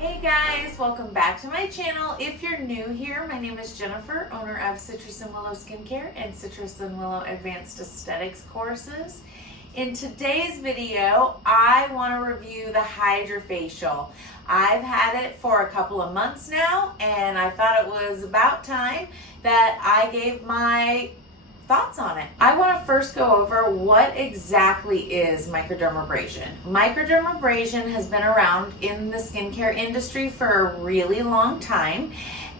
Hey guys, welcome back to my channel. If you're new here, my name is Jennifer, owner of Citrusandwillow Skincare and Citrusandwillow Advanced Aesthetics courses. In today's video, I want to review the Hydrafacial. I've had it for a couple of months now, and I thought it was about time that I gave my thoughts on it. I want to first go over what exactly is microdermabrasion. Microdermabrasion has been around in the skincare industry for a really long time,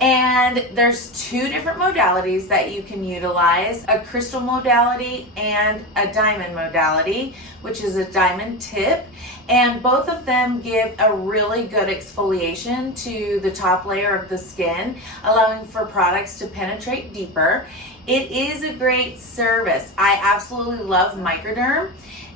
and there's two different modalities that you can utilize: a crystal modality and a diamond modality, which is a diamond tip, and both of them give a really good exfoliation to the top layer of the skin, allowing for products to penetrate deeper. It is a great service. I absolutely love Microderm,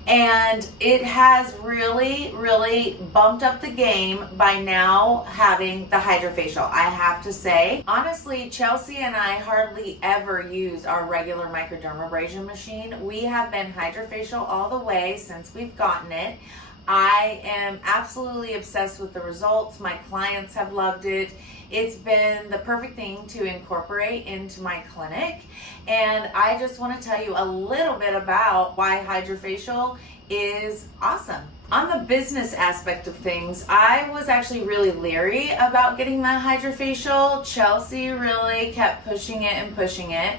and it has really bumped up the game by now having the Hydrafacial. I have to say, honestly, Chelsea and I hardly ever use our regular Microdermabrasion machine. We have been Hydrafacial all the way since we've gotten it. I am absolutely obsessed with the results. My clients have loved it. It's been the perfect thing to incorporate into my clinic, and I just want to tell you a little bit about why Hydrafacial is awesome. On the business aspect of things, I was actually really leery about getting the Hydrafacial. Chelsea really kept pushing it and pushing it.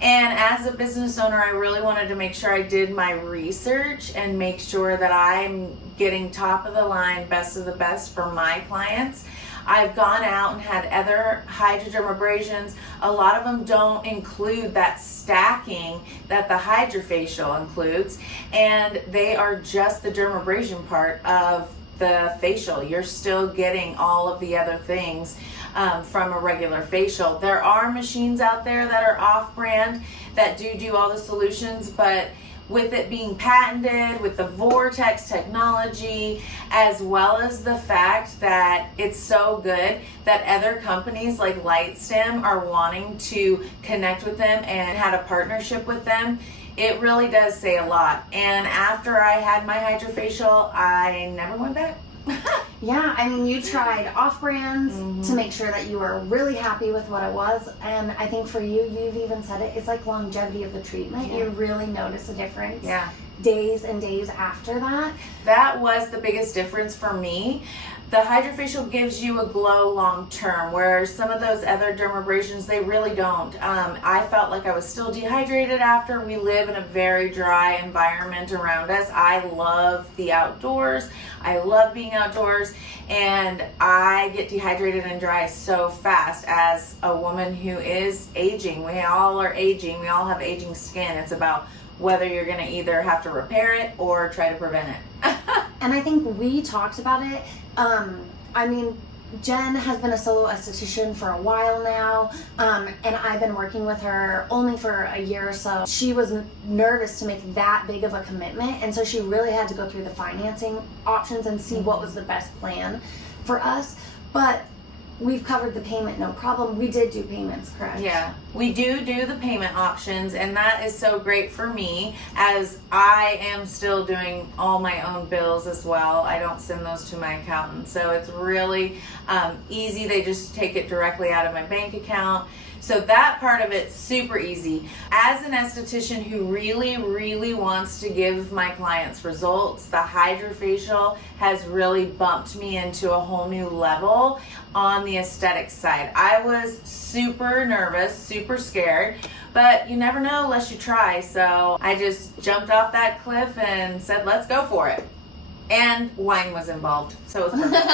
And as a business owner, I really wanted to make sure I did my research and make sure that I'm getting top of the line, best of the best for my clients. I've gone out and had other Hydrodermabrasions. A lot of them don't include that stacking that the Hydrafacial includes, and they are just the dermabrasion part of the facial. You're still getting all of the other things from a regular facial. There are machines out there that are off-brand that do all the solutions, but with it being patented, with the Vortex technology, as well as the fact that it's so good that other companies like Lightstem are wanting to connect with them and had a partnership with them, it really does say a lot. And after I had my Hydrafacial, I never went back. Yeah, I mean, you tried off-brands to make sure that you were really happy with what it was, and I think for you, you've even said it, it's like longevity of the treatment. Yeah. You really notice a difference. Yeah. Days and days after that. That was the biggest difference for me. The Hydrafacial gives you a glow long term, where some of those other dermabrasions, they really don't. I felt like I was still dehydrated after. We live in a very dry environment around us. I love the outdoors. I love being outdoors, and I get dehydrated and dry so fast as a woman who is aging. We all are aging. We all have aging skin. It's about whether you're going to either have to repair it or try to prevent it. And I think we talked about it. I mean, Jen has been a solo esthetician for a while now, and I've been working with her only for a year or so. She was nervous to make that big of a commitment, and so she really had to go through the financing options and see what was the best plan for us. But we've covered the payment, no problem. We did do payments, correct? Yeah, we do the payment options, and that is so great for me, as I am still doing all my own bills as well. I don't send those to my accountant, so it's really easy. They just take it directly out of my bank account. So that part of it's super easy. As an esthetician who really wants to give my clients results, the Hydrafacial has really bumped me into a whole new level on the aesthetic side. I was super nervous, super scared, but you never know unless you try. So I just jumped off that cliff and said, let's go for it. And wine was involved, so it was perfect.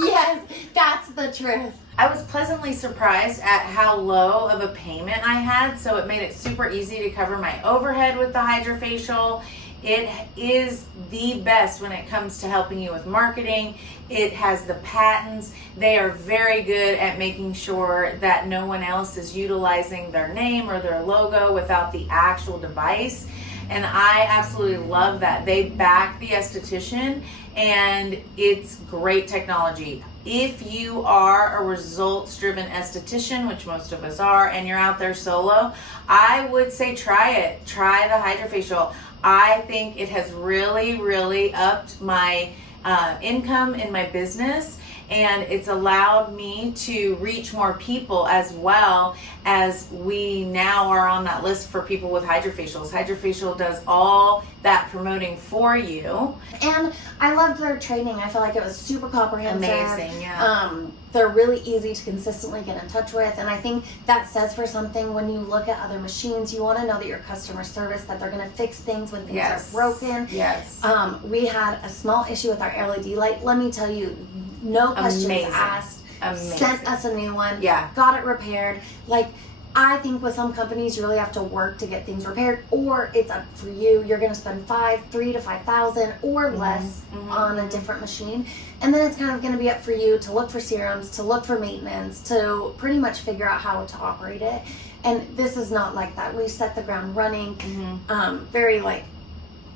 yes, that's the truth. I was pleasantly surprised at how low of a payment I had, so it made it super easy to cover my overhead with the Hydrafacial. It is the best when it comes to helping you with marketing. It has the patents. They are very good at making sure that no one else is utilizing their name or their logo without the actual device. And I absolutely love that. They back the esthetician, and it's great technology. If you are a results-driven esthetician, which most of us are, and you're out there solo, I would say try it. Try the Hydrafacial. I think it has really upped my income in my business, and it's allowed me to reach more people, as well as we now are on that list for people with hydrofacials. Hydrafacial does all that promoting for you. And I loved their training. I feel like it was super comprehensive. Amazing, yeah. They're really easy to consistently get in touch with, and I think that says for something. When you look at other machines, you want to know that your customer service, that they're going to fix things when things are broken. Yes. We had a small issue with our LED light. Let me tell you, no questions asked. Amazing. Sent us a new one. Yeah. Got it repaired. Like, I think with some companies, you really have to work to get things repaired, or it's up for you. You're going to spend $3,000 to $5,000 or less on a different machine, and then it's kind of going to be up for you to look for serums, to look for maintenance, to pretty much figure out how to operate it. And this is not like that. We set the ground running. Very like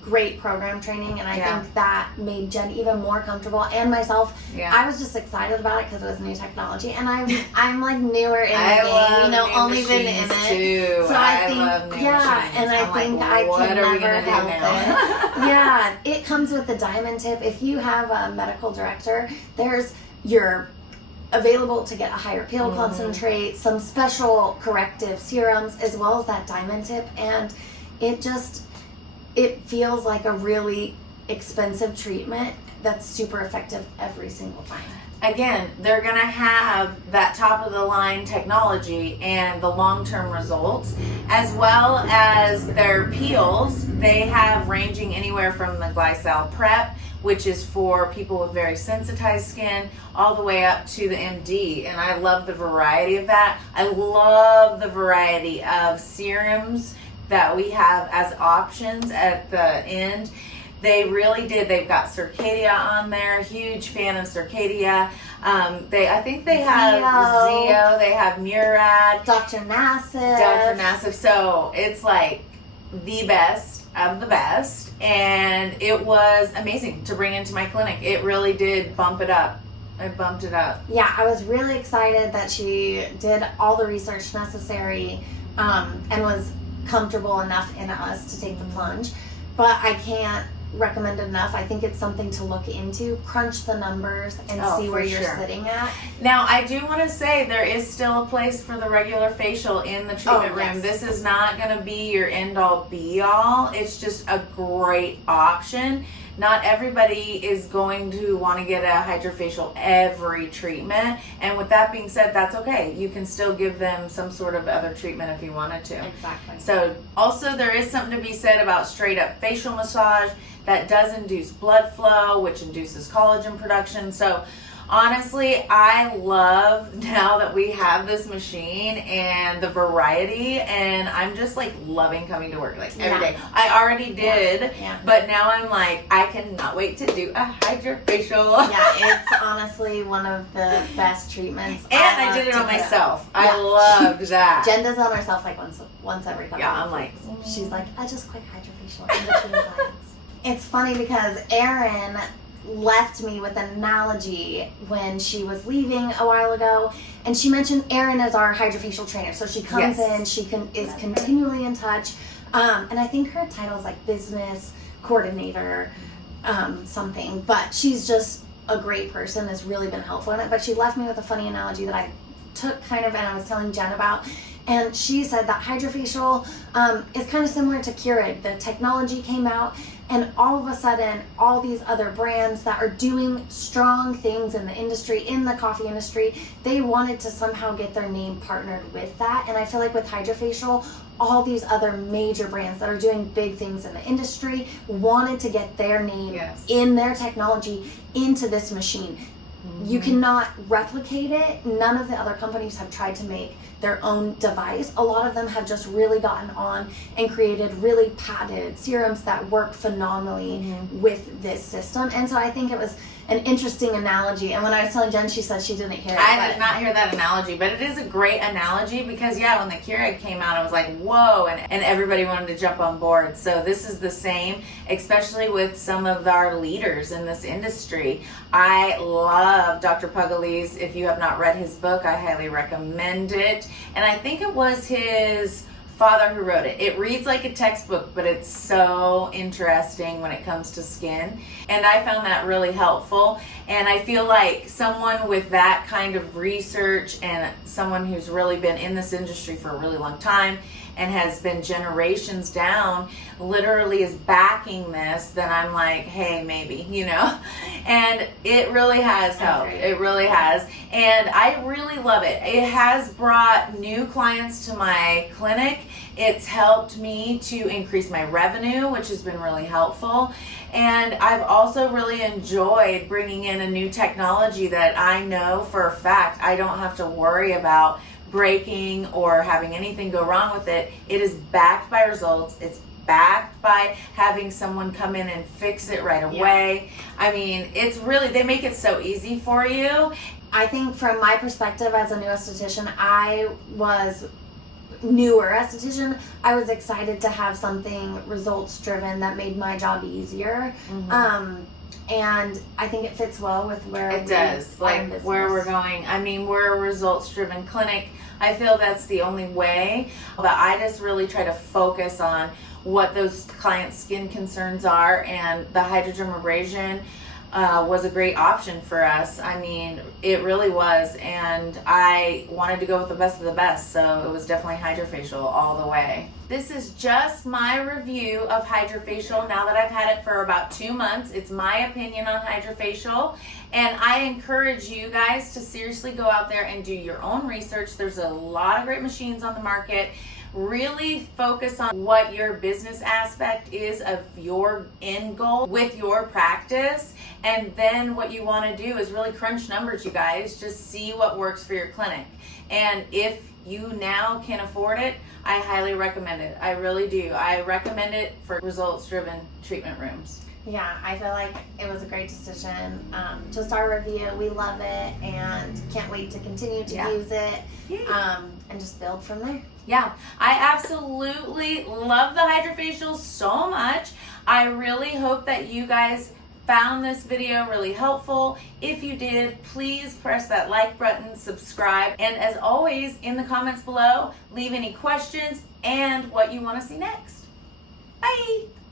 great program training, and I think that made Jen even more comfortable, and myself. I was just excited about it because it was new technology, and I'm like newer in the game, you know, only been in it too. So I think love new and machines. I think I can never help it. It comes with the diamond tip. If you have a medical director, you're available to get a higher peel concentrate, some special corrective serums, as well as that diamond tip, and it feels like a really expensive treatment that's super effective every single time. Again, they're going to have that top of the line technology and the long-term results, as well as their peels. They have ranging anywhere from the Glycol Prep, which is for people with very sensitized skin, all the way up to the MD. And I love the variety of that. I love the variety of serums that we have as options at the end. They really did. They've got Circadia on there. Huge fan of Circadia. I think they have Zeo. They have Murad. Dr. Nassif. So it's like the best of the best. And it was amazing to bring into my clinic. It really did bump it up. It bumped it up. Yeah, I was really excited that she did all the research necessary and was comfortable enough in us to take the plunge. But I can't recommend enough. I think it's something to look into. Crunch the numbers and see where you're sitting at. Now, I do want to say there is still a place for the regular facial in the treatment room. This is not going to be your end-all be-all. It's just a great option. Not everybody is going to want to get a hydrofacial every treatment, and with that being said, that's okay. You can still give them some sort of other treatment if you wanted to. Exactly. So also there is something to be said about straight up facial massage that does induce blood flow, which induces collagen production. So honestly, I love now that we have this machine and the variety, and I'm just like loving coming to work like every day. I already did, but now I'm like, I cannot wait to do a hydrofacial. Yeah, it's honestly one of the best treatments. And I did it on myself. I loved that. Jen does it on herself like once every couple Yeah, I'm like, she's like, I just quick hydrofacial in between clients. It's funny because Erin left me with an analogy when she was leaving a while ago, and she mentioned Erin as our hydrofacial trainer. So she comes in, she is continually in touch, and I think her title is like business coordinator, something. But she's just a great person, has really been helpful in it. But she left me with a funny analogy that I took kind of, and I was telling Jen about. And she said that hydrofacial is kind of similar to Keurig. The technology came out, and all of a sudden, all these other brands that are doing strong things in the industry, in the coffee industry, they wanted to somehow get their name partnered with that. And I feel like with Hydrafacial, all these other major brands that are doing big things in the industry wanted to get their name in their technology into this machine. You cannot replicate it. None of the other companies have tried to make their own device. A lot of them have just really gotten on and created really patented serums that work phenomenally with this system. And so I think it was an interesting analogy. And when I was telling Jen, she said she didn't hear it. I did not hear that analogy, but it is a great analogy because when the Keurig came out, I was like, whoa, and everybody wanted to jump on board. So this is the same, especially with some of our leaders in this industry. I love Dr. Pugliese. If you have not read his book, I highly recommend it. And I think it was his father who wrote it. It reads like a textbook, but it's so interesting when it comes to skin. And I found that really helpful. And I feel like someone with that kind of research and someone who's really been in this industry for a really long time and has been generations down, literally is backing this, then I'm like, hey, maybe, you know? And it really has helped. It really has. And I really love it. It has brought new clients to my clinic. It's helped me to increase my revenue, which has been really helpful. And I've also really enjoyed bringing in a new technology that I know for a fact I don't have to worry about breaking or having anything go wrong with it. It is backed by results. It's backed by having someone come in and fix it right away. Yeah. I mean, it's really, they make it so easy for you. I think from my perspective as a new esthetician, I was excited to have something results driven that made my job easier. And I think it fits well with where it does, like where we're going. I mean, we're a results driven clinic. I feel that's the only way, but I just really try to focus on what those clients' skin concerns are, and the Hydrodermabrasion was a great option for us. I mean, it really was, and I wanted to go with the best of the best, so it was definitely Hydrafacial all the way. This is just my review of Hydrafacial now that I've had it for about 2 months. It's my opinion on Hydrafacial, and I encourage you guys to seriously go out there and do your own research. There's a lot of great machines on the market. Really focus on what your business aspect is of your end goal with your practice, and then what you want to do is really crunch numbers, you guys. Just see what works for your clinic, and if you now can afford it, I highly recommend it. I really do. I recommend it for results-driven treatment rooms. Yeah, I feel like it was a great decision. Just our review, we love it and can't wait to continue to use it and just build from there. Yeah, I absolutely love the Hydrafacial so much. I really hope that you guys found this video really helpful. If you did, please press that like button, subscribe, and as always, in the comments below, leave any questions and what you want to see next. Bye!